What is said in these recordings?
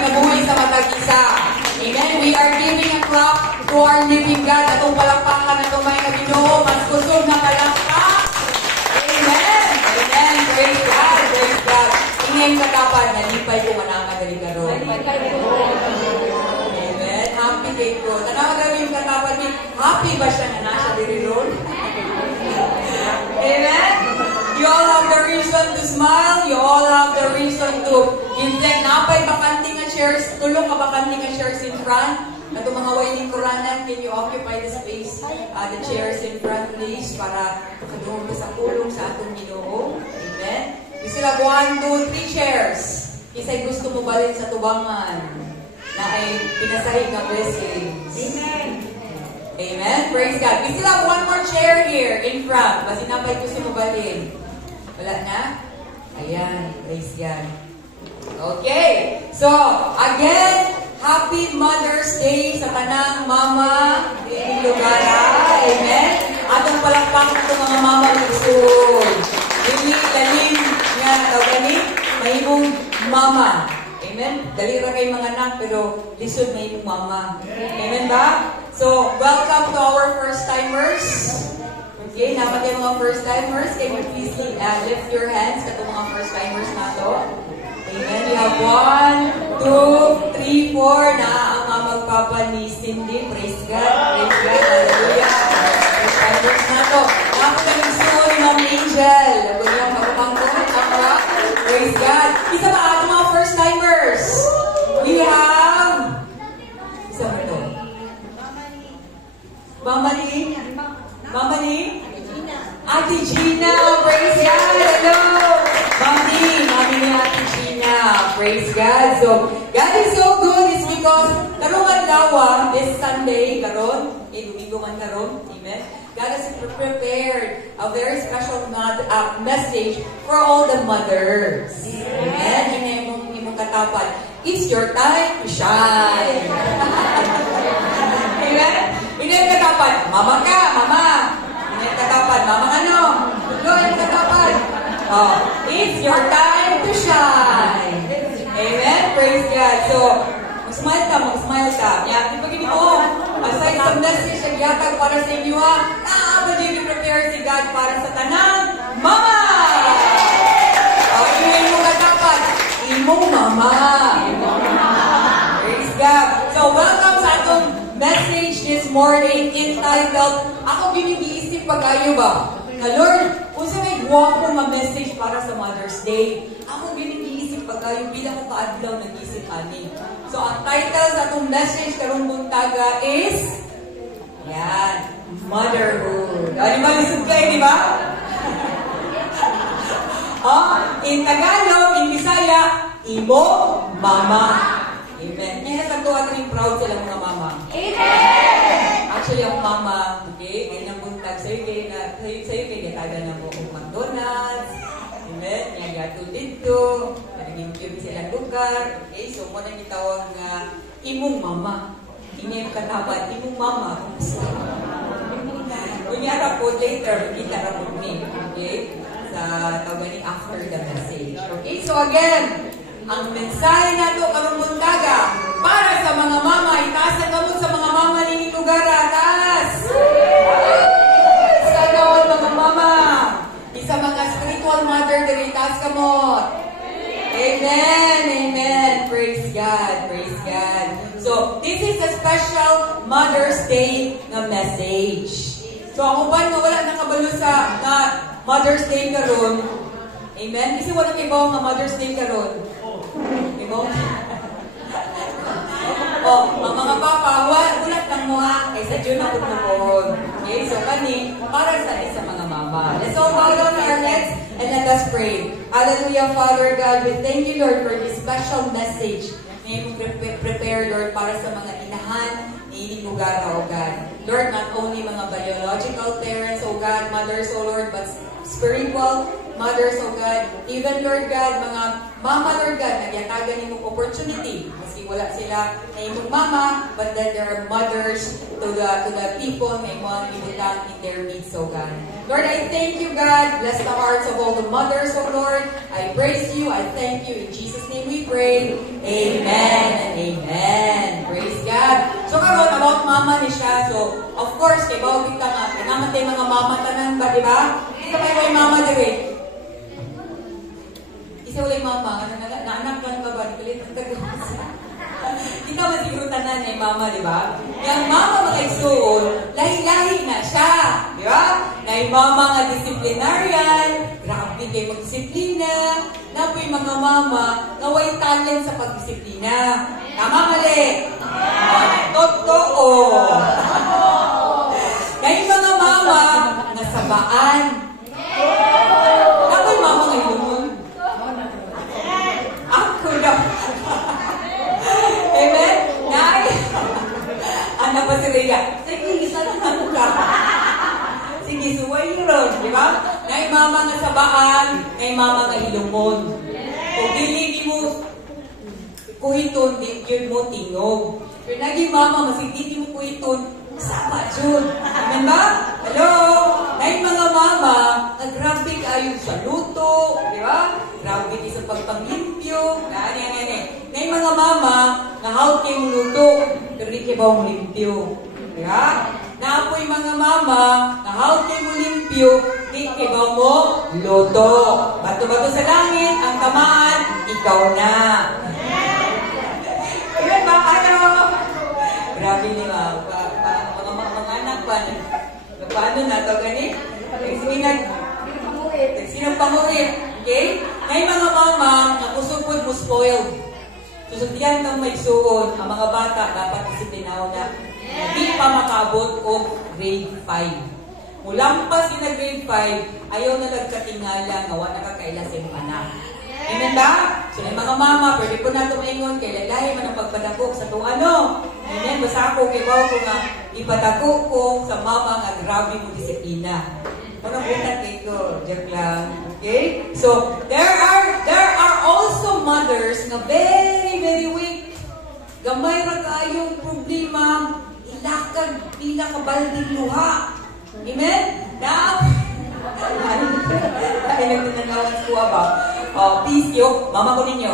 nga buhay sa matag isa. Amen? We are giving a clap to our living God. Atong palakpakan, atong may Ginoo, mas kusog na palakpak. Amen! Amen! Praise God! Praise God! Ingay katapan, nalipay ko mananga galing-garo. Amen! Happy day ko. Tanawa gawin yung katapan, happy ba siya na nasa diriron? Amen? You all have the reason to smile. You all have the reason to give them. Napay bakanting nga chairs. Tulong ka bakanting nga chairs in front. At mga waiting Quranan, can you occupy the space, the chairs in front, please, para makadungog ka sa pulong sa atong Ginoo. Amen? You still have 1, 2, 3 chairs. Isa'y gusto mo balin sa tubangan na ay pinasahig na blessings. Amen. Amen? Praise God. We still have 1 more chair here in front. Basi napay gusto mo balin. Wala na? Ayan. Praise God. Okay. So, again, Happy Mother's Day sa tanang mama din lugara. Amen? Atong palakpak na itong mga mama ng gusto. Dili, lalim nga, gani, mahimong mama. Amen? Dali ra kay mga anak, pero lisod mahimong mama. Amen ba? So, welcome to our first-timers. Okay, naman yung mga first-timers. Can you please lift your hands sa mga first-timers na to? Amen. We have 1, 2, 3, 4 na ang magpapa ni Cindy. Praise God. Praise God. Hallelujah. First-timers na to. Naman yung gusto ni Ma'am Angel. Lago niya magpapangko. Praise God. Isa ba ang mga first-timers? We have... Isa ba ito? Mama ni? Mama ni? Ate Gina. Praise God. Hello. Mami ni Ate Gina. Praise God. So, God is so good. It's because karong adlaw, this Sunday, karon, Domingo man karon, amen. God has prepared a very special message for all the mothers. Amen. Imong katapan. It's your time to shine. Amen. Imong katapan. Mama ka, mama. Imong katapan. Mama ano? Tulo yung katapan. Oh, it's your time to shine. Amen. Praise God. So, mag-smile ka. Yeah, di ba gini mo? Aside sa message, nagyatag para sa inyo, pwede prepare si God para sa tanang mama! O, yun mo katapat. Imong mama. Praise God. So, welcome sa atong message this morning entitled, Ako Binibiisip Pag-ayo Ba? Lord, kung sa may guwapo nga message para sa Mother's Day, ako giniisip pagka yung bilang ko kaadlaw nag-isip ani. So, ang title sa itong message karong buntaga is, yan, Motherhood. Di ba, lisod kayo, di ba? In Tagalog, in Bisaya, Imo, Mama. Amen. Kaya sa tuwa rin proud sila mga mama. Amen! Actually, ang mama, okay, ngayon ang buntag, sa'yo kayo, nataga na mo kung McDonald's, amen, nga gato dito, naging silang lugar, okay, so mo nang itawag nga, imong mama. Hindi yung katapat, imong mama. Kunyara po later, kita na po me, okay, sa tawag ni after the message. Okay, so again, ang mensahe na ito, karong buntaga, para sa mga mama, itaas ang kamot sa mga mama ni lugar, taas! Sa gawal mga mama, isa mga spiritual mother, diri taas kamot. Amen, amen, praise God, praise God. So, this is a special Mother's Day na message. So, ako ba na wala nakabalo sa Mother's Day karon? Amen? Kasi wala kayo ba nga Mother's Day karon? Diba? Ang mga papa, ulat lang mo kaysa June ako po. Okay, so kani, para sa mga mama. Let's all bow down our heads and let us pray. Hallelujah, Father God, we thank you, Lord, for this special message na yung prepare, Lord, para sa mga inahan ni lugar, oh God. Lord, not only mga biological parents, oh God, mothers, oh Lord, but spiritual mothers, oh God, even, Lord God, mga mama, Lord God, nagyatagan niyo opportunity, maski wala sila na imong mama, but then there are mothers to the people na imong ibutan in their midst, oh God. Lord, I thank you, God. Bless the hearts of all the mothers, oh Lord. I praise you. I thank you. In Jesus' name we pray. Amen and amen. Praise God. So karon about mama ni siya. So, of course, kay bawag kita nga, kinamatay mga mama tanan ba, di ba? Isa may mama dire. Isa wala mama, naanak lang ka ba? Kulit ang tagas. Kita ba siguro tanan ni mama, di ba? Yung mama mga igsoon, lahi-lahi na siya. Di ba? Na yung mama nga disciplinarian, grabe kayo magdisiplina. Na po yung mga mama na way talent sa pagdisiplina. Tama mali? Totoo. Na yung mga mama na sabaan. Na po yung mama ngayon. Ako na. Amen? Nay, anak pa si Rhea. Sige, isa lang ako ka. Sige, suway ron. Di ba? Nay, mama nga sabaan, nay mama nga hilumon. Kung dili mo kuhiton, di yun mo tingog. Pero naging mama, masig di mo kuhiton, sama dyan. Amen ba? Hello? Nay, mga mama, grabe kayo sa luto. Di ba? Grabe kayo sa pagpanglimpyo. Nay, mga mama, na-out kayo luto, pero di kayo ba limpyo. Di ba? Naapoy mga mama, na-out kayo limpyo, di kayo ba mo luto. Bato-bato sa langit, ang tamaan, ikaw na. Ayan ba? Ano? Grabe ni mga anak pa. Paano na ito gani? Sinang pangurit. Okay? Ngayon mga mama, nakusupod mo spoiled. Susundihan kang may suon, ang mga bata dapat disiplinaw na hindi pa makabot o grade 5. Mulampas yun na grade 5, ayaw na nagkatingala nga wala kakaila sa iyong anak. Amen ba? So yung mga mama, pwede po na tumingon kay lalahi man ang pagpadako sa itong ano. Amen? Basta ako kay Bao ko nga ipadako ko sa mama nga grabe mo disiplina. Unang butat ito, joke lang. Okay? So, there are also mothers na very, very weak. Gamay ra kayong problema, ilakad pila ka balding luha. Amen? Now, ay nagtinanawan ko ba? Peace yo, mama ko ninyo.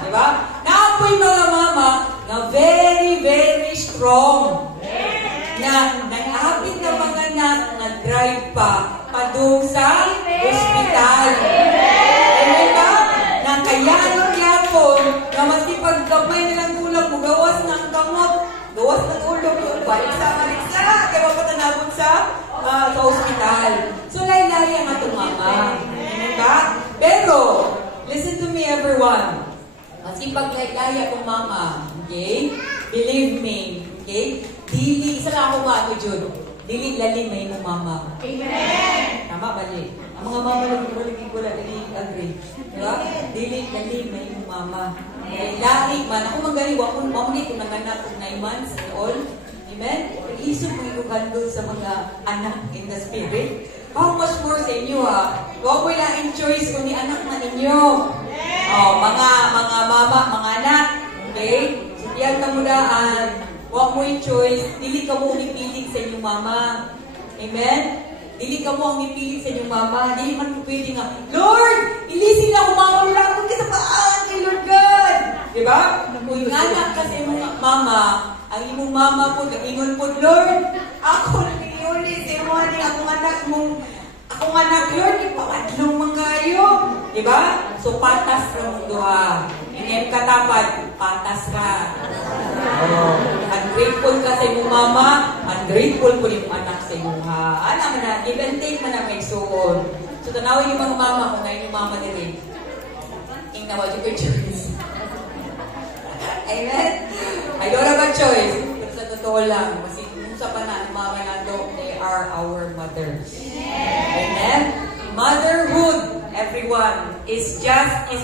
Di ba? Now po yung mga mama na very, very strong. Na nag-apit na mga anak na drive pa padung sa ospital. Amen ba? Na kayaan yapon na masipag gamay nilang kulang mo, gawas ng kamot, gawas ng ulo, balik sa mariksa, kaya mapatanabot sa ospital. So, laylay ang atong mama. Amen ba? Pero, listen to me everyone. Masipag laylay akong mama. Okay? Believe me. Okay? Dili, isa lang ako nga ako, Jun. Dili lalim na yung mama. Amen! Tama, bali. Ang mga mama lang, balikin ko lang, dili agree. Diba? Dili lalim na yung mama. Lahi man. Ako magaling, wakon mamali kung nanganak kung 9 months and all. Amen? Isip mo yung handle sa mga anak in the spirit. How much more sa inyo, ha? Huwag mo lang choice kung ni anak na ninyo. Mga mama, mga anak. Okay? So, yan kamudaan. Huwag mo yung choice, dili ka mo ipilig sa inyong mama. Amen? Dili ka mo ang ipilig sa inyong mama. Dili man mo pwede nga, Lord, ilisin lang umama lang kung kasapaan kay Lord God. Diba? Kung anak ka sa imong mama, ang imong mama po, ingon po, Lord, ako nag-iuli sa imong akong anak, Lord, ipawadlong man kayo. Diba? So, patas ra mong duha. Ingem katapat, patas ka. Ungrateful ka sa imong mama, ungrateful po yung anak sa imong ha. Ano man na, give and take man na may suon. So, tanawin yung mga mama kung ngayon yung mama ni Ray. Ing na what you can choice. Amen? I don't have a choice. Pero sa totoo lang, kasi kung sa panan, mama na to, they are our mothers. Amen? Motherhood, everyone, is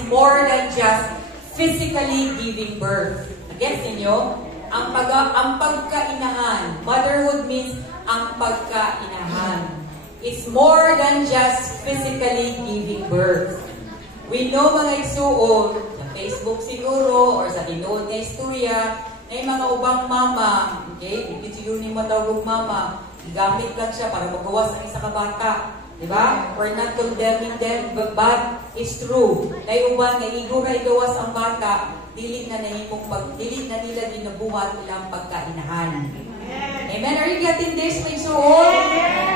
more than just physically giving birth. Gets ninyo? Ang pagkainahan. Motherhood means ang pagkainahan. It's more than just physically giving birth. We know mga igsuon, sa Facebook siguro, or sa tinuod nga istorya, na mga ubang mama, okay? Ibig ni mo tawag mama, gamit lang siya para magawas ang isa ka bata. Diba? We're not condemning them, but it's true. Kaya uban, nga igura igawas ang bata, dili na nila dinabuhat ilang pagkainahan. Amen? Are you getting this, my soul?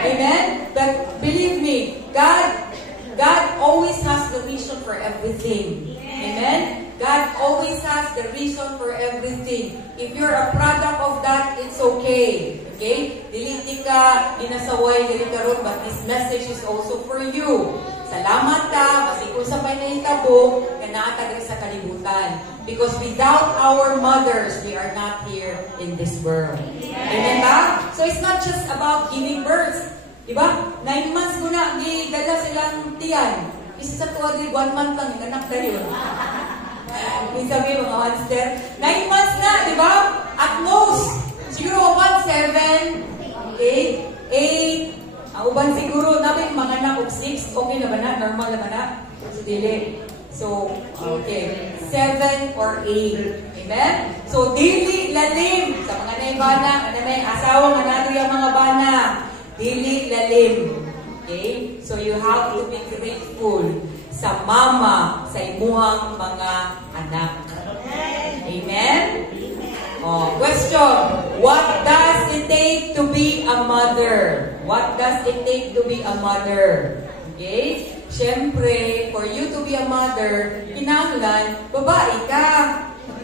Amen? But believe me, God always has the reason for everything. Amen? God always has the reason for everything. If you're a product of that, it's okay. Okay? Dili ka ginasaway dili karon, but this message is also for you. Salamat ka, kasi kung sabay na itabo, kanaatagay sa kalibutan. Because without our mothers, we are not here in this world. Amen ba? So it's not just about giving birth. Diba? 9 months ko na, gidala silang tiyan. Isa sa tuwa, 1 month lang, anak na yun. Yung sabi mga monster, 9 months na, diba? At most, siguro 7, 8, 8, ang uban siguro, nabi mga anak of 6, okay na ba na? Normal na ba na? So, dili. So, okay. 7 or 8. Amen? So, dili lalim. Sa mga naibana, may asawa, manadri ang mga bana. Dili lalim. Okay? So, you have to be grateful sa mama, sa imuhang mga anak. Amen? Oh, question. What does it take to be a mother? What does it take to be a mother? Okay? Siyempre, for you to be a mother, kinahanglan, babae ka.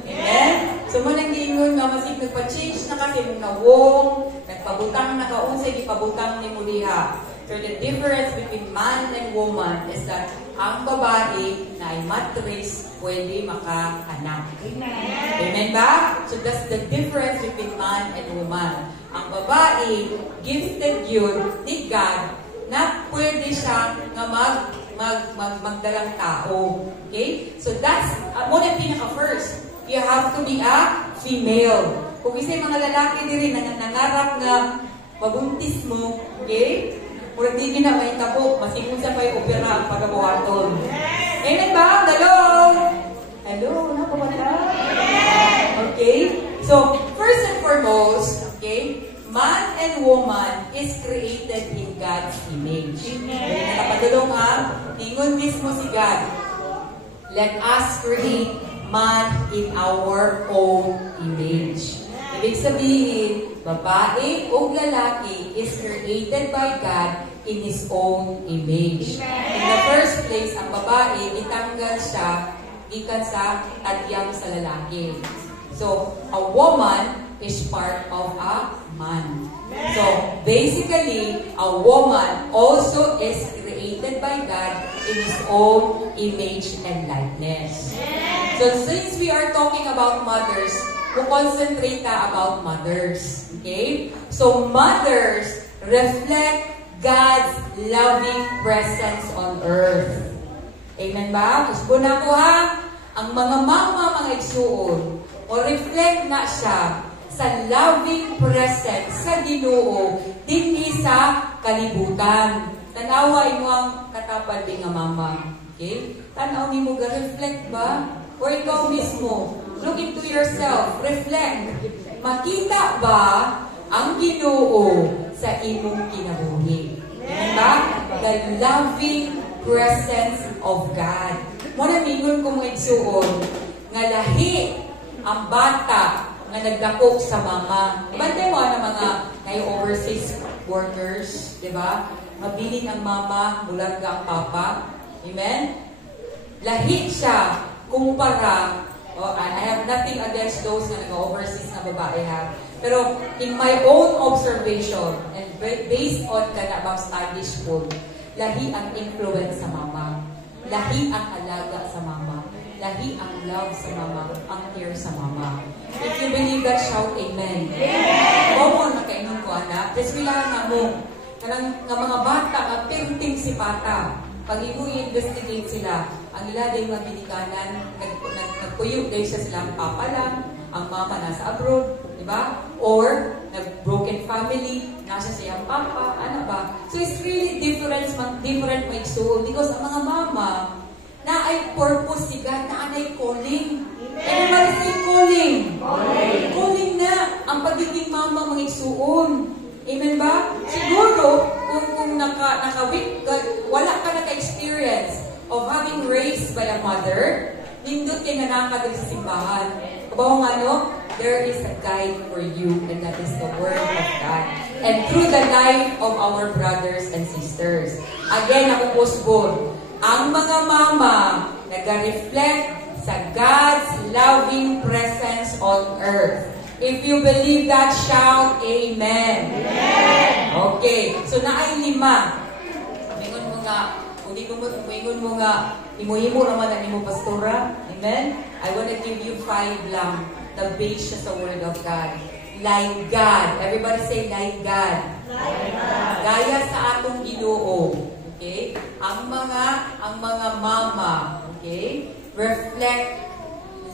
Amen? So, manang giingon nga, masig nagpa-change na kasi mong nawong, nagpabutang na kaunsay, ipabutang ni Muliha. So, the difference between man and woman is that ang babae na ay matris, pwede maka-anak. Amen. Amen ba? So, that's the difference between man and woman. Ang babae, gifted yun ni God na pwede siya nga magdalang tao. Okay? So, that's, muna pinaka-first. You have to be a female. Kung isa'y mga lalaki din rin nangarap na mabuntis mo, okay? Mura di na may tapok, masikun sa pa'y opera ang pagabuhaton. Amen ba? Hello? Hello? Napamata? Okay? So, first and foremost, okay, man and woman is created in God's image. Amen. Nakapadulong ha? Tingon mismo si God. Let us create man in our own image. Ibig sabihin, babae o lalaki is created by God in His own image. In the first place, ang babae, itanggal siya ikan sa tadyang sa lalaki. So, a woman is part of a man. So, basically, a woman also is created by God in His own image and likeness. So, since we are talking about mothers, we'll concentrate about mothers. Okay? So, mothers reflect God's loving presence on earth. Amen ba? Kusbo na ko ha? Ang mga mama, mga igsuon, o reflect na siya sa loving presence sa Ginoo dinhi sa kalibutan. Tanawa imo ang katapad din nga mama. Okay? Tanaw nimo ga-reflect ba? Or ikaw mismo, look into yourself, reflect. Makita ba ang Ginoo sa imong kinabuhi? Diba? The loving presence of God. Muna mingon kong igsuon, nga lahi ang bata nga nagdakop sa mama. Bantay mo na mga overseas workers, di ba? Mabiling ang mama, bulag ang papa. Amen? Lahi siya kumpara, I have nothing against those na nag-overseas na babae ha. Pero in my own observation and based on kanabang studies po, lahi ang influence sa mama. Lahi ang alaga sa mama. Lahi ang love sa mama. Ang care sa mama. If you believe that, shout amen. Amen! Bawon makainom ko, anak. Just bilang nga mo, kanang nga mga bata, nga perting si pata. Pag i-investigate sila, ang ila din mga binikanan, nagpuyog dahil sa silang papa lang, ang mama nasa abroad, di ba? Or, nag-broken family, nasa siyang papa, ano ba? So, it's really different maigsoon because ang mga mama, na ay purpose si God, na ay calling. Everybody say calling. Calling na ang pagiging mama mga igsuon. Amen ba? Siguro, kung wala ka naka-experience of having raised by a mother, nindot kay nanakadali sa simbahan. Kabawang ano, there is a guide for you, and that is the Word of God. And through the life of our brothers and sisters. Again, ako postpone. Ang mga mama nag-reflect sa God's loving presence on earth. If you believe that, shout Amen. Amen. Okay. So, naay 5. Mingon mo nga, mingon mo nga, imo-imo naman ang imo pastora. Amen? I want to give you 5 lang. The base siya sa Word of God. Like God. Everybody say, like God. Like God. Gaya sa atong Ginoo. Okay? Ang mga mama, okay, reflect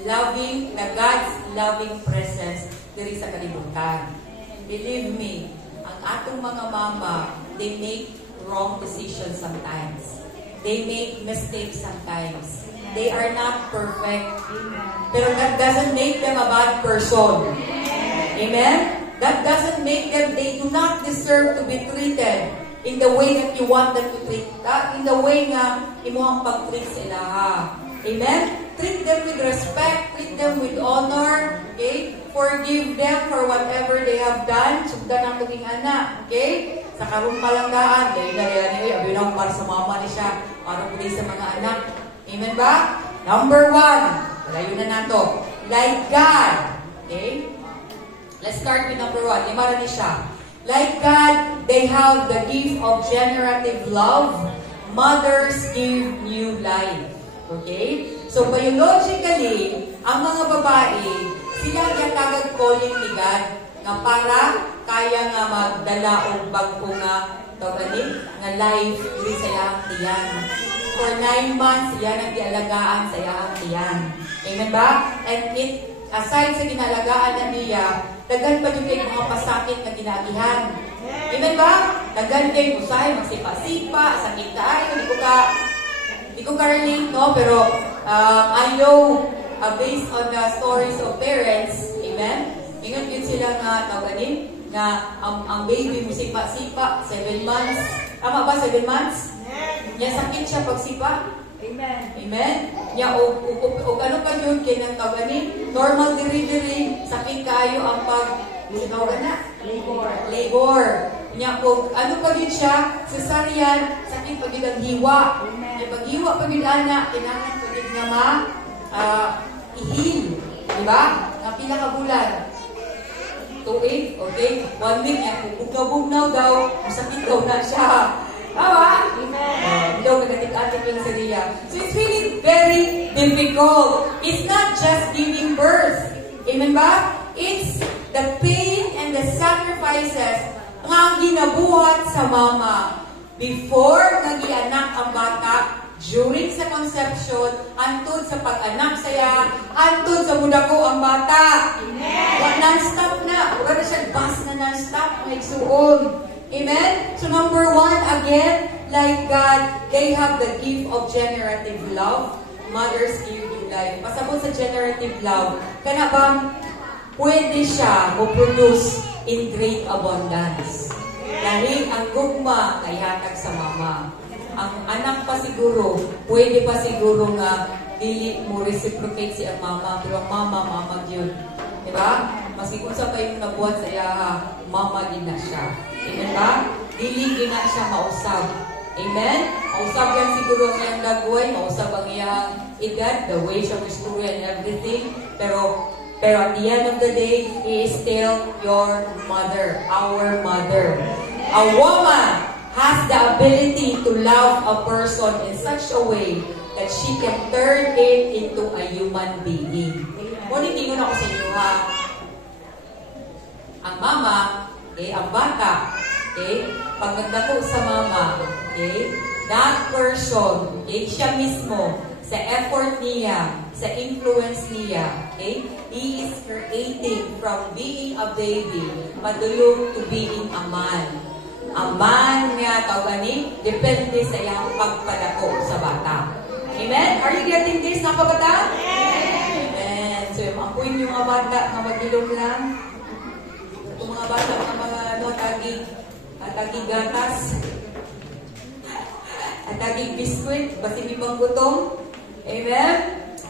God's loving presence diri sa kalibutan. Believe me, ang atong mga mama, they make wrong decisions sometimes. They make mistakes sometimes. They are not perfect. Pero that doesn't make them a bad person. Amen? That doesn't make them, they do not deserve to be treated in the way that you want them to treat. In the way nga, imo ang pag-treat sa ilaha. Amen? Treat them with respect, treat them with honor, okay? Forgive them for whatever they have done. Sugdan ang tuging anak, okay? Sa karong palanggaan, dahil na abinang para sa mama ni siya, para po sa mga anak. Amen ba? Number 1, layo na nato. Like God, okay? Let's start with number 1. Imara ni siya. Like God, they have the gift of generative love. Mothers give new life. Okay? So, biologically, ang mga babae, sila kagad calling ni God nga para kaya nga magdala o bagko nga nga life diri sa iyang tiyan. For 9 months, siya nag-ialagaan sa iyang tiyan. Amen ba? And aside sa ginalagaan na niya, daghan pa yung mga pasakit na ginagihan. Amen ba? Daghan kayo usahay, magsipa-sipa, sakit tayo, Hindi ko ka-relate, no? Pero I know, based on the stories of parents, amen? Ingat yun sila nga, tawanin, nga ang baby mo sipa-sipa, 7 months. Tama ba, 7 months? Niya sakit siya pagsipa. Amen. Amen? Niya, o ano pa yun, kaya nang tawanin, normal delivery, sakit kayo ang labor. Niya, ano pa yun siya, cesarean, sakit pag yun ang hiwa. Yung paghiwa pag yun anak, kailangan pag yun nga ihil. Diba? Nga pila ka bulan. 2 okay? 1 week niya, kung bugnaw daw, masakit daw na siya. Tama? Amen. Daw nagatik-atik yung sariya. So it's really very difficult. It's not just giving birth. Amen ba? It's the pain and the sacrifices nga ginabuhat sa mama before nagianak ang bata, during sa conception, antod sa pag-anak saya, antod sa mudako ang bata. Amen. Non-stop na. Wala na siya bus na non-stop. May suon. Amen? So number 1, again, like God, they have the gift of generative love. Mothers give you life. Pasabot sa generative love, kana ba pwede siya mo-produce in great abundance. Dahil ang gugma ay hatag sa mama. Ang anak pa siguro, pwede pa siguro nga dili mo reciprocate si ang mama, pero ang mama yun. Diba? Maski kung sa pa yung nabuhat sa iya, mama din na siya. Amen ba? Dili din na siya mausap. Amen? Mausap yan siguro ang iyang dagway, mausap ang iyang edad, the way siya gusto and everything. Pero at the end of the day, he is still your mother, our mother. A woman has the ability to love a person in such a way that she can turn it into a human being. Ngunit ingon ako sa inyo ha, ang mama, ang bata, pag nagdako sa mama, that person, siya mismo, sa effort niya, sa influence niya, he is creating from being a baby, padulong to being a man. Ang man nga, tawag ni, depende sa iyang pagpadako sa bata. Amen? Are you getting this, mga kabata? Amen. So, apuin yung mga bata na mag-ilong lang. Itong mga bata na mga tagig gatas. At tagig biskuit, basi di pang gutom. Amen?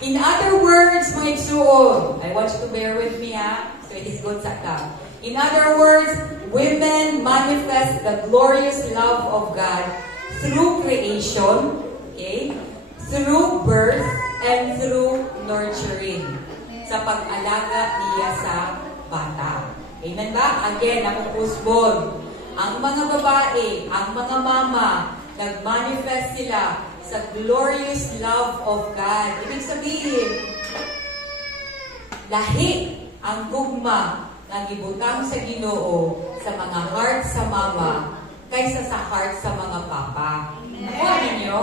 In other words, mga igsuon, I want you to bear with me, ha? So, it is good sa ka. In other words, women manifest the glorious love of God through creation, okay? Through birth, and through nurturing. Sa pag-alaga niya sa bata. Amen ba? Again, akong husband. Ang mga babae, ang mga mama, nag-manifest sila sa glorious love of God. Ibig sabihin, lahi ang gugma na gibutang sa Ginoo sa mga heart sa mama kaysa sa heart sa mga papa. Nakuha ninyo?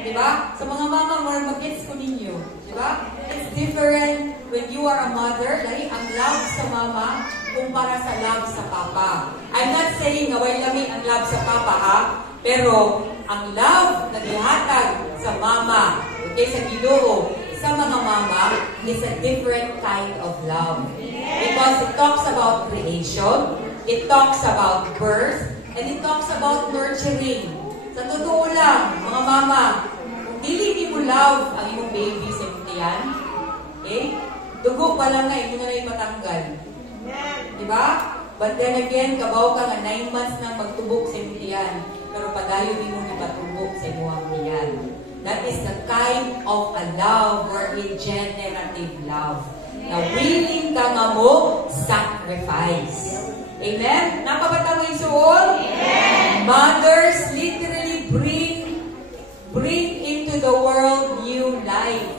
Diba? Sa mga mama, more mag-gets ko ninyo. Diba? It's different when you are a mother, lahi ang love sa mama kumpara sa love sa papa. I'm not saying na way lami ang love sa papa, ha? Pero, ang love na gihatag sa mama, okay, sa Ginoo, sa mga mama, is a different kind of love. Because it talks about creation, it talks about birth, and it talks about nurturing. Sa totoo lang, mga mama, kung dili mo love ang imong baby sa imong okay? Dugo pa lang na, imo na ipatanggal. Diba? But then again, kabaw ka nga 9 months na magtubok sa imong pero padayon mo ipatubok sa imong tiyan. That is the kind of a love or a generative love. Na willing ka nga mo sacrifice. Amen? Napabata mo isuon? Amen! Mothers literally bring into the world new life.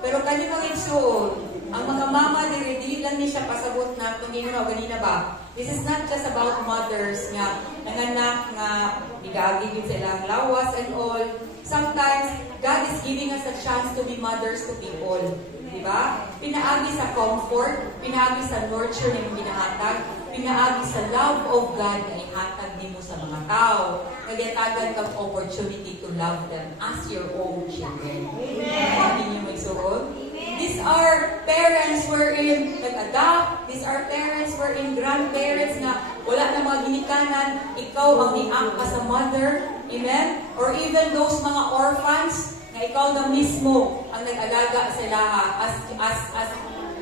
Pero kani mga isuon, ang mga mama dili lang ni siya pasabot na tungin mo ganina ba? This is not just about mothers nga nanganak nga igagigid sa ilang lawas and all. Sometimes God is giving us a chance to be mothers to people. Diba? Pinaagi sa comfort, pinaagi sa nurture na yung ginahatag, pinaagi sa love of God na ihatag mo sa mga tao. Nagyatagan kang opportunity to love them as your own children. Amen. These are parents wherein nag-adapt. These are parents wherein grandparents na wala na mga ginikanan. Ikaw ang i-act as a mother. Amen? Or even those mga orphans na ikaw na mismo ang nag-alaga sa laha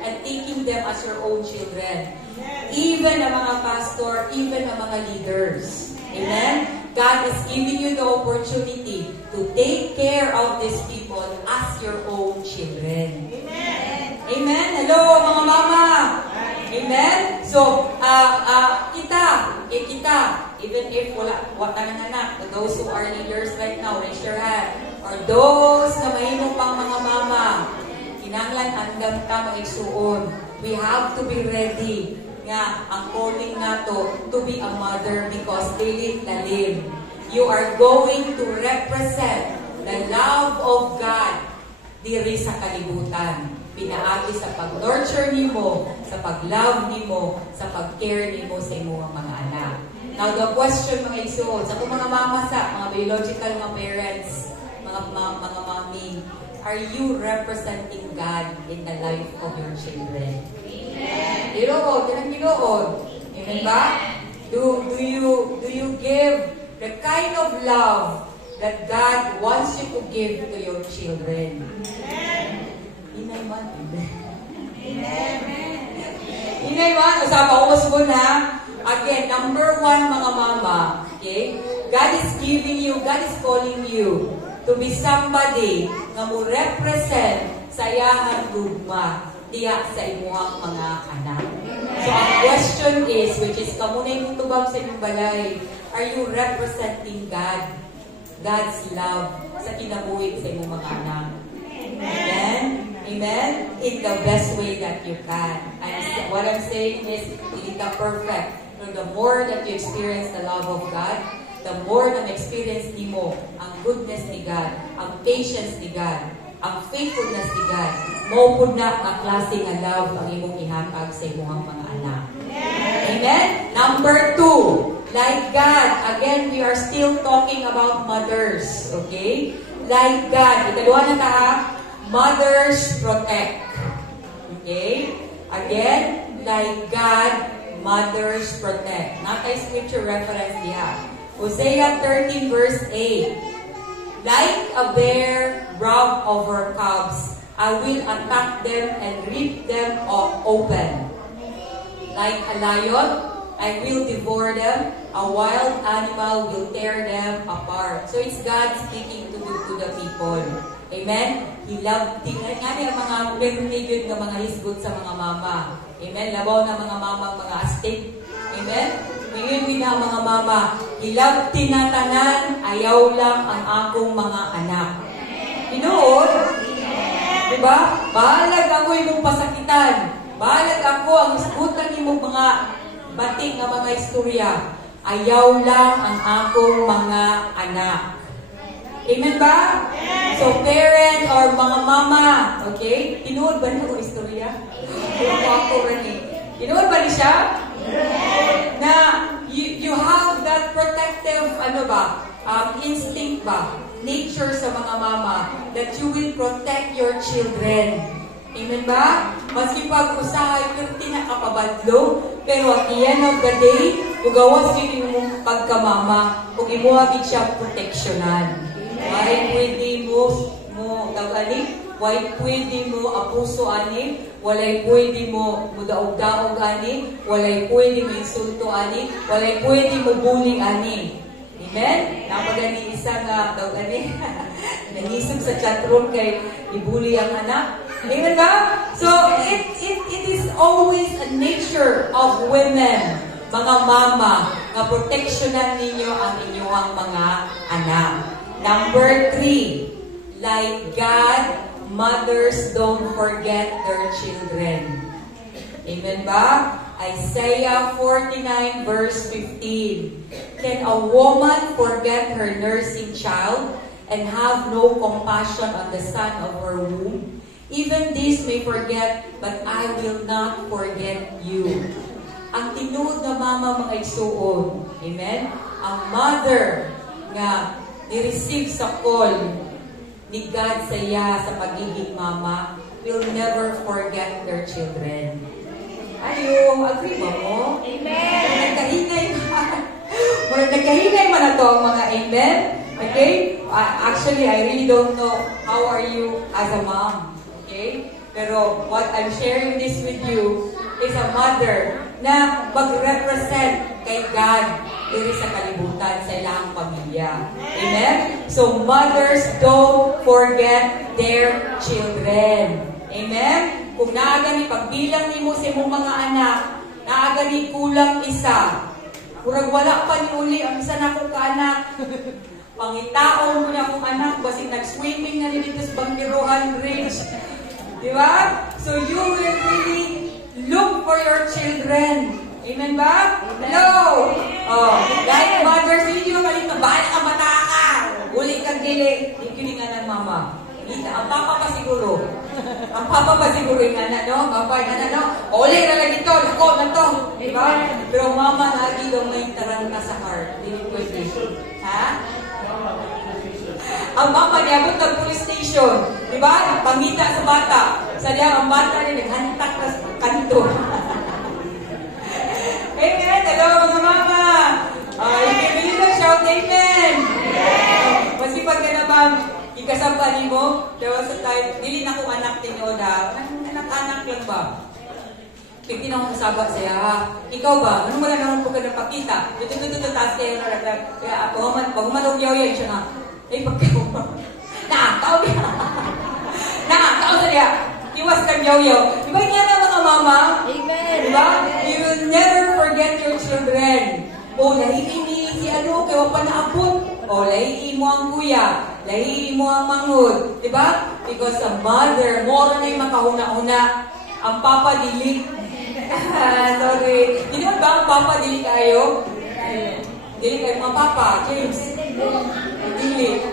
and taking them as your own children. Even ang mga pastor, even ang mga leaders. Amen? God is giving you the opportunity to take care of these people as your own children. Amen? Amen? Hello, mga mama! Amen? So, kita, even if wala nang anak, those who are leaders right now, raise your hand. Or those na mahimong pang mga mama, kinanglan andam ta maigsuon. We have to be ready nga ang calling nato to be a mother because dilit lalim. You are going to represent the love of God diri sa kalibutan. Pinaagi sa pag-nurture nimo, sa pag-love nimo, sa pag-care nimo sa imong mga anak. Now the question mga igsuon, sa mga mama sa mga biological mga parents, mga mommy, are you representing God in the life of your children? Amen. Ginoo, Ginoo. Amen ba? Do you give the kind of love that God wants you to give to your children? Amen. Inay man. Amen. Inay man. Usapa ko masubon ha. Again, number 1 mga mama. Okay? God is giving you, God is calling you to be somebody nga mo represent sa iyang gugma diya sa imuhang mga anak. So, ang question is, which is, kamunay mong tubag sa inyong balay, are you representing God? God's love sa kinabuhi sa inyong mga anak? Amen? Amen? In the best way that you can. What I'm saying is, hindi ka perfect. So, the more that you experience the love of God, the more na ma-experience ni mo ang goodness ni God, ang patience ni God, ang faithfulness ni God, maupod na ang klase nga love ang imong ihatag sa imong mga anak. Amen? Number 2, like God, again, we are still talking about mothers, okay? like God. Ikaduha na ta ha. Mothers protect. Okay? Again, like God, mothers protect. Nakay scripture reference diha. Hosea 13 verse 8. Like a bear robbed of her cubs, I will attack them and rip them open. Like a lion, I will devour them. A wild animal will tear them apart. So it's God speaking to the people. Amen? He loved, tingnan nga niya mga privileged ng mga hisgot sa mga mama. Amen? Labaw na mga mama, mga astig. Amen? Ngayon gina mga mama, He loved tinatanan, ayaw lang ang akong mga anak. Inoon? Diba? Bahalag ako imong pasakitan. Bahalag ako ang isgutan imong mga batik nga mga istorya. Ayaw lang ang akong mga anak. Amen ba? So, parent or mga mama, okay? Tinuod ba niya kung istorya? Ako rin eh. Tinuod ba niya siya? Na you have that protective, instinct ba? Nature sa mga mama that you will protect your children. Amen ba? Maski pag-usahay, pero tinakapabadlo, pero at the end of the day, ugawas yun yung pagkamama, kung imuhagin siya proteksyonan. Why pwede mo tawali? Why pwede mo abuso ani? Walay pwede mo mudaog-daog ani? Walay pwede mo insulto ani? Walay pwede mo bullying ani? Amen? Napagani isa nga tawali. Nanisog sa chatroom kay ibuli ang anak. Amen ba? So it is always a nature of women, mga mama, nga proteksyonan ninyo ang inyong mga anak. Number 3, like God, mothers don't forget their children. Amen ba? Isaiah 49 verse 15. Can a woman forget her nursing child and have no compassion on the son of her womb? Even this may forget, but I will not forget you. Ang tinuod na mama mga igsuon. Amen? Ang mother nga ni-receive sa call ni God sa iya sa pagiging mama will never forget their children. Ayo, agree ba mo? Amen! Nagkahinay man na to ang mga amen. Okay? Actually, I really don't know how are you as a mom. Okay? Pero what I'm sharing this with you is a mother na mag-represent kay God diri sa kalibutan sa ilang pamilya. Amen? So, mothers don't forget their children. Amen? Kung naagani, pagbilang ni mo sa imong mga anak, naagani kulang isa. Kurang wala pa ni uli ang isa na kong kaanak. Pangitaon mo na akong anak, basig nag-swimming na dito sa Bangkirohan Bridge. Diba? So, you will really look for your children. Amen ba? Hello! Oh, like mothers, hindi mo kalito, balik ang mata ka! Uli kang dili. Hindi nga ng mama. Ang papa pa siguro. Ang papa pa siguro yung anak, no? Papa yung anak, no? Uli na lang ito, lako na to. Diba? Pero mama, lagi daw may taranta sa heart. Hindi pwede. Ha? Ang mama niya, abot ng police station. Diba? Pangita sa bata. Sa liya, ang bata niya, naghantak na sa kanto. Amen. Hello, mga mama. You can really na shout, amen. Kasi pag ka naman, ikasamba ni mo, diba sa tayo, dili na kong anak ninyo na, anak-anak lang ba? Pagkin akong kasaba sa'ya, ha? Ikaw ba? Anong wala naman po ka napakita? Tututututu, taas kayo na raglag. Kaya, pagumanong yaw-yaw siya nga. Pagkaw ba? Nakakaw niya. Nakakaw sa niya. Iwas kang yaw-yaw. Diba nga na mga mama? Amen. Diba? You will never forget your children. Lahiin si ano, kaya pa naabot. Lahiin mo ang kuya. Lahiin mo ang mangod. Diba? Because a mother, more na yung makahuna-huna. Ang papa dili. Sorry. Hindi ba ang papa dili kayo? Dili kayo mga papa. James. Dili.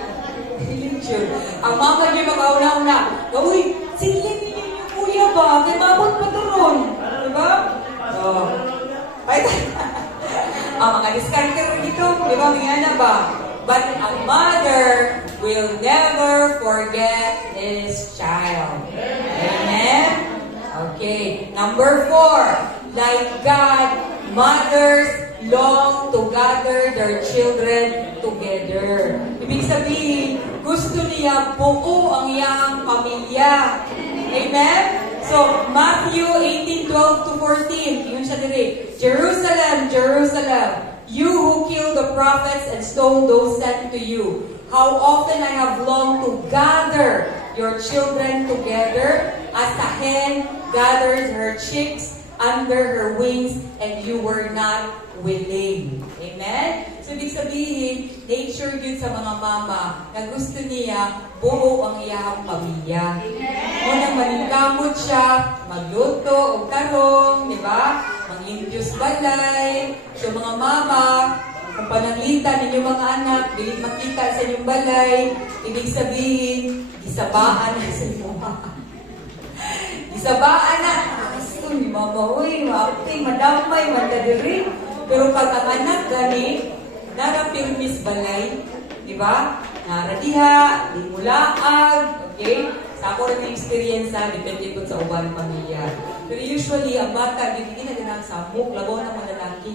Dili sure. Ang mama niyo makahuna-huna. Uy, silin niyo kuya ba? Kaya mabot pa doon. Diba? Ang mga discarter dito, di ba, may ana ba? But a mother will never forget his child. Amen? Okay. Number 4, like God, mothers long to gather their children together. Ibig sabihin, gusto niya buo ang iyang pamilya. Amen? So, Matthew 18:12 to 14. Yun siya diri. Jerusalem, Jerusalem, you who kill the prophets and stone those sent to you. How often I have longed to gather your children together as a hen gathers her chicks under her wings, and you were not willing. Amen? So, ibig sabihin, nature yun sa mga mama na gusto niya buo ang iyang pamilya. Unang maningkamot siya, magluto o tarong, di ba? Mangindyos balay. So, mga mama, kung pananglitan ninyo mga anak, bilit makita sa inyong balay, ibig sabihin, isabaan na sa inyo. Isabaan na. Gusto ni mama, uy, maapting, madamay, madadiri. Pero pag ang anak gani, narapirmis balay, di ba? Naradiha, di mulaag, okay? Sa ako rin yung experience depende po sa ubang pamilya. Pero usually, ang bata, hindi na ganang samok, labaw ng mga lalaki.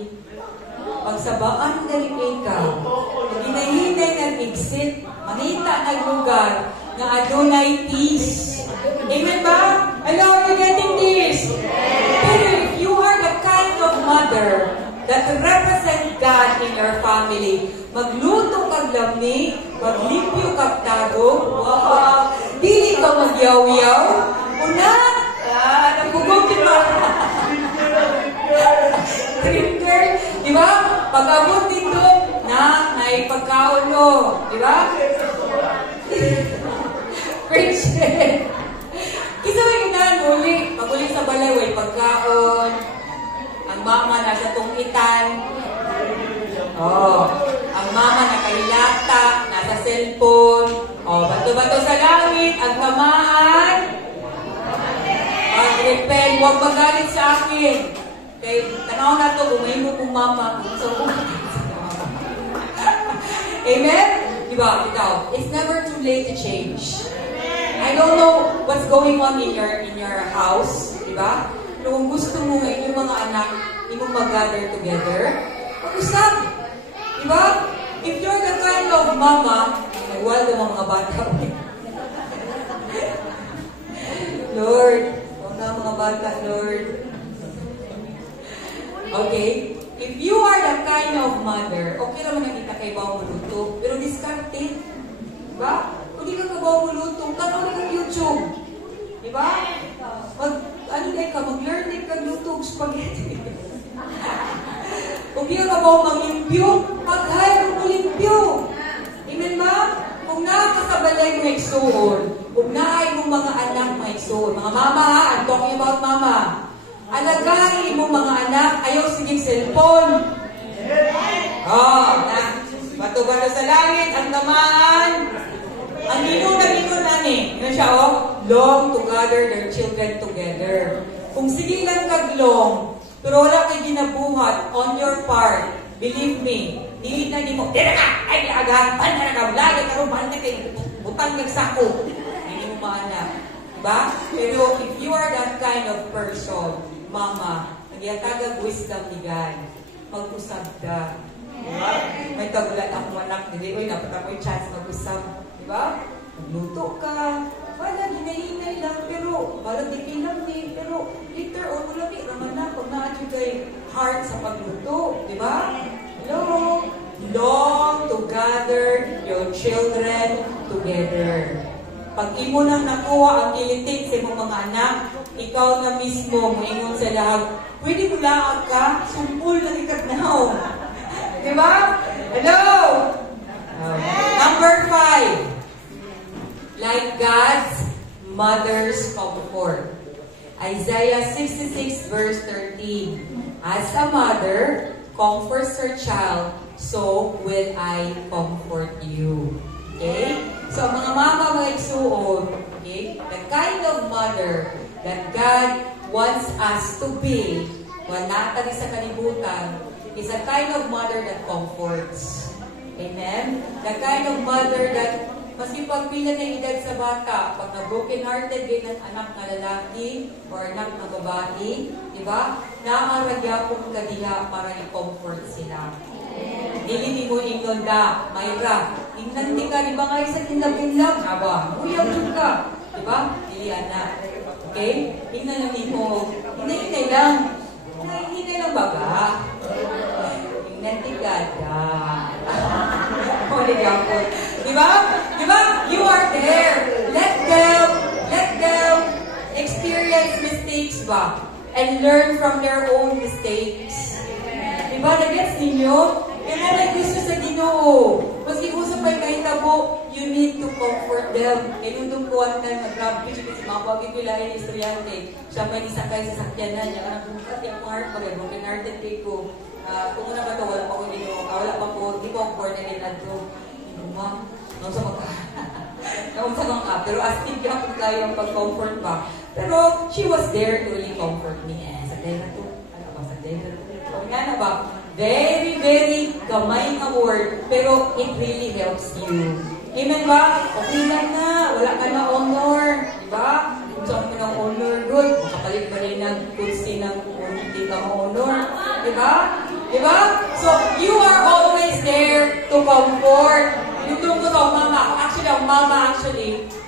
Pagsabaan galing ka, hinahinay ng exit, manita ng lugar na adunay peace. Amen ba? Hello, are you getting this? Pero if you are the kind of mother that represent God in your family, magluto kag lamni, maglimpyo kag tago, wow, dili ka magyaw-yaw, una, nagugong di ba? Dream girl, di ba? Pag-abot dito, may pagkaulo, di ba? Christian. Kisa may ginahan uli, pag-ulit sa balay, way pagkaon, ang mama nasa tungitan, ang mama nakahilata, nasa cellphone, bato-bato sa langit, ang tamaan, mag-repel, huwag magalit sa akin. Kaya tanaw na ito, umayin mo kong mama. So, amen? Diba? Ikaw, it's never too late to change. I don't know what's going on in your house, diba? Pero kung gusto mo nga inyong mga anak, inyong mag-gather together, mag-usap. Diba? If you're the kind of mama, nagwaldo mga bata. Lord, huwag na mga bata, Lord. Okay? If you are the kind of mother, okay naman nakita kay bawa muluto, pero discarded. Diba? Kung di ka kabawa muluto, tanaw na YouTube. Diba? Mag-learn ka luto spaghetti. Kung di ka kabawa mag-limpyo, mag-hire mo limpyo. Amen ba? Kung nakakasabalay mo igsuon, kung naay mo mga anak mo igsuon, mga mama ha, I'm talking about mama. Alagain mo mga anak, ayaw siging cellphone. Bato-bato sa langit, ang tamaan. Ang ginuna ni. Yun siya, long to gather their children together. Kung sige lang kaglong, pero wala kay ginabuhat on your part, believe me, dili na di mo, dira ka! Ay, aga, pan na ka, vlog, karuman na kayo, butang nagsako. Hindi mo maanak. Diba? Pero if you are that kind of person, mama, nagyatagag wisdom ni God, mag-usap ka. Diba? May tagulat akong anak, uy, dapat ako yung chance mag-usap. Diba? Magluto ka. Wala, hinahinay lang, pero wala di lang ni, pero later on, wala di naman na, kung na-achieve kay heart sa pagluto. Diba? Hello? Long to gather your children together. Pag imo nang nakuha ang kilitik sa imong mga anak, ikaw na mismo moingon sa lahat, pwede mo laag ka, sumpul na ikatnaw. Diba? Hello? Number 5. Like God's mother's comfort. Isaiah 66 verse 13. As a mother comforts her child, so will I comfort you. Okay? So, mga mama, mga igsuon, okay? The kind of mother that God wants us to be, wala tali sa kalibutan, is a kind of mother that comforts. Amen? The kind of mother that maski pag pila na edad sa bata, pag na broken-hearted din ang anak na lalaki or anak na babae, di ba? Naaragya kong kadiha para i-comfort sila. Dili mo ingon da, Mayra, ingnan ka, di ba nga isa kinlab-inlab? Aba, uyang yun ka. Di ba? Dili anak. Okay? Ingnan lang mo. Hinay lang. Hinay lang baga. Ingnan ka da. Di ba? Di ba? You are there. Let them experience mistakes ba? And learn from their own mistakes. Di ba? Nag-gets ninyo? Kaya na gusto sa Ginoo. Maski kung sa pa'y kahitabo, you need to comfort them. Kaya nung tungkuhan ka, nag-grab ko siya kasi mga pagkikilain estudyante. Siya may nisakay sa sakyanan niya. Anak, bukat yung heart ko. Broken hearted kay ko. Kung una ba ito, wala pa ko Ginoo. Wala pa po, di ko born again na ito. Ma'am, nung sa mga nung sa mga pero astig ka kung tayo ang pag-comfort ba. Pero she was there to really comfort me. Sagday na ito. Ano ba? Sagday na ito. So, nga na ba? Very, very gamay na word, pero it really helps you. Amen ba? Okay lang na. Wala ka na honor. Diba? Kung saan ka ng honor, good. Makapalit pa rin ng kursi ng hindi ka ma-honor. Diba? Diba? So, you are always there to comfort. Yung tungkol sa mama. Ang mama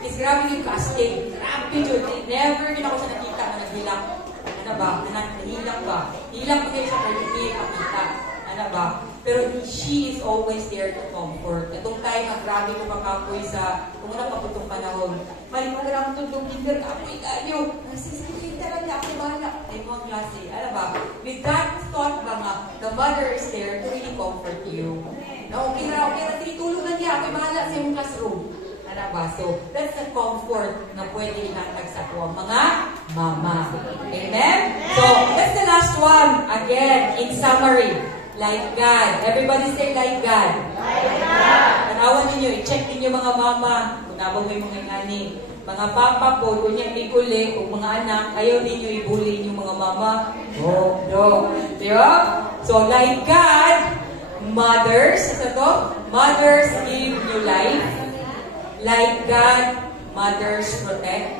is grabe yung casting. Grabe yun. Never din ako sa nakita na naghilang. Ano ba? Nahilang ba? Hilang pa kayo sa hindi makita. Ano ba? Pero she is always there to comfort. Itong time na grabe ko makapoy sa kung ano pa itong panahon. Mali mo na lang itong kinder, apoy tayo. Nasisipin talaga ako bahala. Ay mga klase. Ano ba? With that thought ba nga, the mother is there to really comfort you. Na okay na, tinitulungan niya. Ako'y bahala sa iyong classroom. Ano ba? So, that's the comfort na pwede inatag sa kuwang mga mama. Amen? So, that's the last one. Again, in summary, like God. Everybody say like God. Like God. Tanawan ninyo, i-check ninyo mga mama. Kung nabang mo yung mga ingani. Mga papa po, kung yung biguli, o mga anak, ayaw ninyo ibuli yung mga mama. No. Diba? So, like God, mothers, mothers give you life. Like God, mothers protect.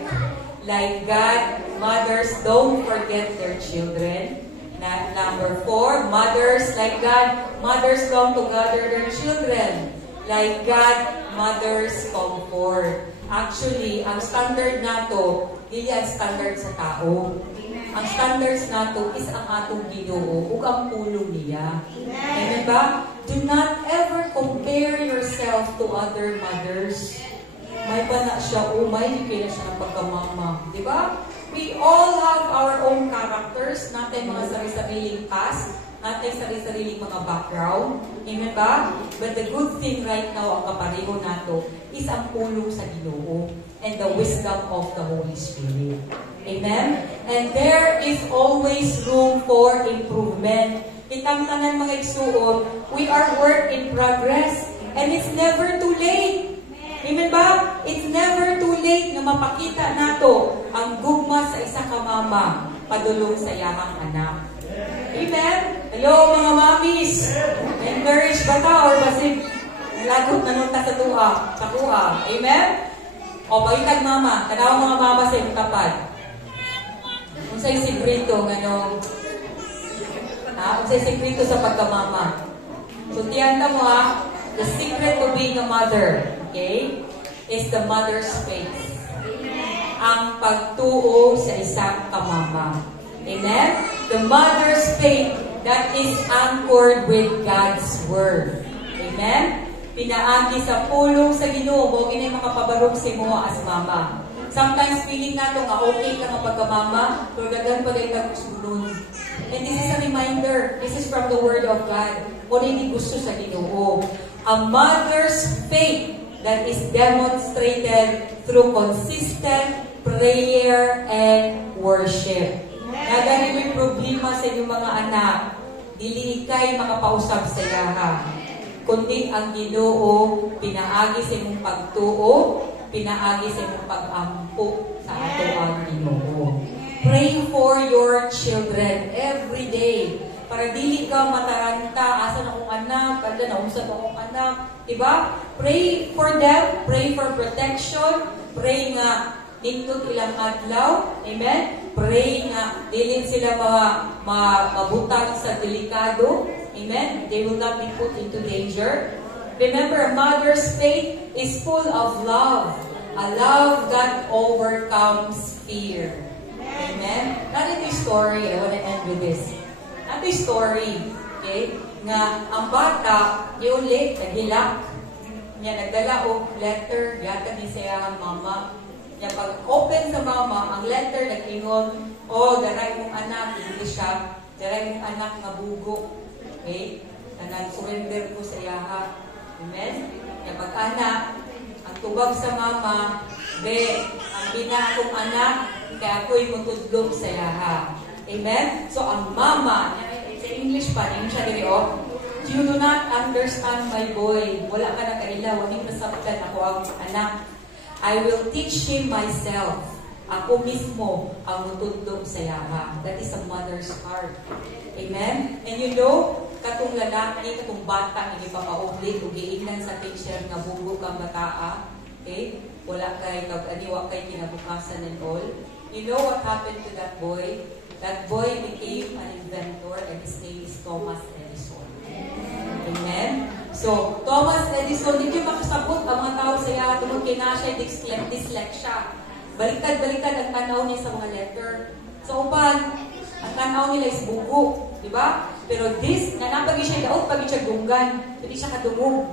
Like God, mothers don't forget their children. Number 4, mothers, like God, mothers long to gather their children. Like God, mothers comfort. Actually, ang standard nato, hindi ang standard sa tao. Ang standards nato is ang atong Ginoo ug ang pulong niya. Amen ba? Do not ever compare yourself to other mothers. May pa na siya, may kaya siya ng pagkamama. Di ba? We all have our own characters, natin mga sarili-sariling past, natin sarili-sariling mga background. Amen ba? But the good thing right now, ang kapareho nato, is ang pulong sa Ginoo and the wisdom of the Holy Spirit. Amen? And there is always room for improvement. Kitang tanan mga igsuon, we are work in progress and it's never too late. Amen ba? It's never too late na mapakita nato ang gugma sa isa ka mama padulong sa iyahang anak. Amen? Hello mga mamis! Encourage ba ta or basig lagot na nung ta sa tuha? Amen? O pagitag mama, tanaw mga mama sa iyong tapad. Kung sa'y sikreto, ganong kung sa'y sikreto sa pagkamama. So tiyan mo the secret to being a mother, okay, is the mother's faith. Ang pagtuo sa isang kamama. Amen? The mother's faith that is anchored with God's Word. Amen? Pinaagi sa pulong sa Ginoo, mo ginay makapabarog si mo as mama. Sometimes feeling nato nga okay ka nga pagkamama, pero dagan pa rin kagsunod. And this is a reminder. This is from the Word of God. Kung hindi gusto sa Ginoo. A mother's faith that is demonstrated through consistent prayer and worship. Nagani may problema sa inyong mga anak, dili ikay makapausap sa yaha. Kundi ang Ginoo pinaagi sa imong pagtuo, pinaagi sa imong pag-ampo sa ato ang Ginoo. Pray for your children every day. Para dili ka mataranta, asa na akong anak, kada na usap akong anak. Diba? pray for them, pray for protection, pray nga nindot ilang adlaw, amen? Pray nga dili sila mabutang sa delikado, amen? They will not be put into danger. Remember, a mother's faith is full of love. A love that overcomes fear. Amen? Not in this story, I want to end with this. Not this story, okay? Nga, ang bata, iulit, naghilak. Niya, nagdala og letter, yata ni siya ang mama. Niya, pag open sa mama, ang letter nag-ingon, daray mong anak, hindi siya, daray mong anak nga bugo. Okay? Na nag-surrender ko sa iyaha. Amen? Niya, pag anak, ang tubag sa mama, ang bina akong anak, kaya ako'y matudlog sa iyaha. Amen? So, ang mama, sa English pa, yun siya diri, you do not understand my boy. Wala ka na kanila. Waning nasabtan ako ang anak. I will teach him myself. Ako mismo ang mutudlog sa yaha. That is a mother's heart. Amen? And you know, katong lalaki, katong bata, hindi pa paubli, ugiinan sa teacher nga bugo kang bataa. Okay? Wala kay kag-aniwa kay kinabukasan and all. You know what happened to that boy? That boy became an inventor and his name is Thomas Edison. Amen? So, Thomas Edison, hindi makasabot ang mga tao sa iya tungkol kina siya dyslexia. Baliktad-baliktad ang tanaw niya sa mga letter. So, upan, ang tanaw nila is bugo. Diba? Pero this, nanapagi siya daot, pagi siya dunggan. Hindi siya kadungog.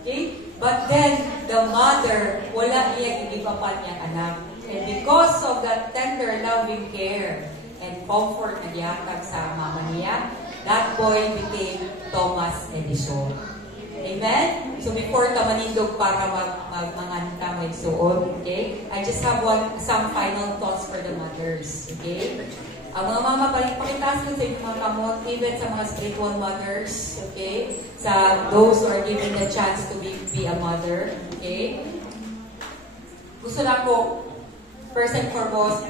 Okay? But then, the mother, wala niya gigipapan niyang anak. And because of that tender, loving care and comfort na giyatag sa mama niya, that boy became Thomas Edison. Amen? So before tamanindog para manganta may suon, okay? I just have some final thoughts for the mothers, okay? Ang mga mama, pakitas ko sa inyong mga kamot, even sa mga spiritual mothers, okay? Sa those who are given the chance to be a mother, okay? Gusto na ko, first and foremost,